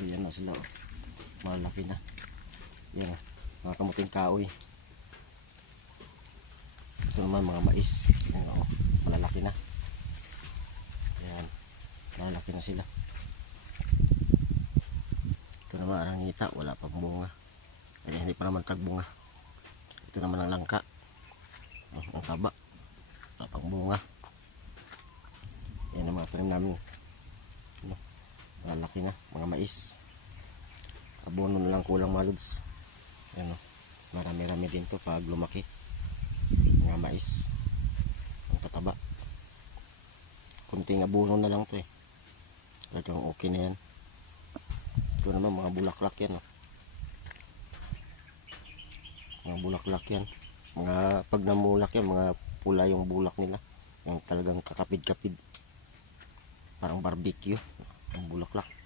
So yan o sila o. Malaki na. Yan o. Mga kamuting kahoy. Ito naman mga mais. Yan o. Malalaki na. Yan. Malalaki na sila. Ito naman ang ngita. Wala pang bunga. Kaya hindi pa naman tagbunga. Ito naman ang langka. Ang taba. Wala pang bunga. Yan ang mga tanim namin. Malalaki na. Mga mais. Abono na lang kulang mga lods. Yan o. Marami-rami din to pag lumaki. Mga mais. Ang pataba. Kunting abono na lang to eh. Talagang okay na yan. Ito naman mga bulaklak yan o. Mga bulaklak yan. Mga pag namulak yan, mga pula yung bulak nila. Yung talagang kakapid-kapid. Parang barbecue. Ang bulaklak.